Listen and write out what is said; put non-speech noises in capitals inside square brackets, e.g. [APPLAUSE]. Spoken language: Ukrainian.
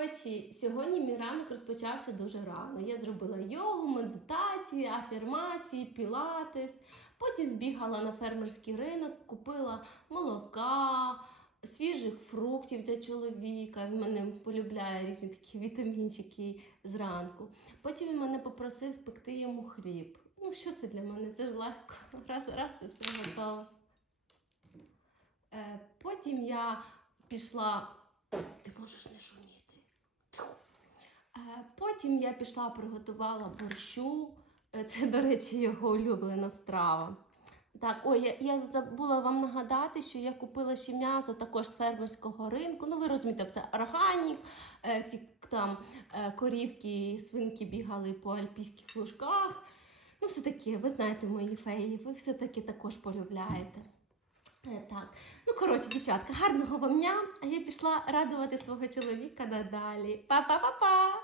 Слухачі, сьогодні мій ранок розпочався дуже рано. Я зробила йогу, медитацію, афірмації, пілатес. Потім збігала на фермерський ринок, купила молока, свіжих фруктів для чоловіка. Він мене полюбляє різні такі вітамінчики зранку. Потім він мене попросив спекти йому хліб. Ну, що це для мене? Це ж легко. [LAUGHS] Раз, раз і все готово. Е, потім я пішла. Ти можеш не шуміти. Потім я пішла, приготувала борщу. Е, Це, до речі, його улюблена страва. Так, ой, я, я забула вам нагадати, що я купила ще м'ясо також з фермерського ринку. Ну, ви розумієте, це органік, е, ці там е, корівки, свинки бігали по альпійських лужках. Ну, все таки, ви знаєте мої феї, ви все-таки також полюбляєте. Е, Так, ну коротше, дівчатка, гарного вам дня. А я пішла радувати свого чоловіка надалі. Па-па-па-па!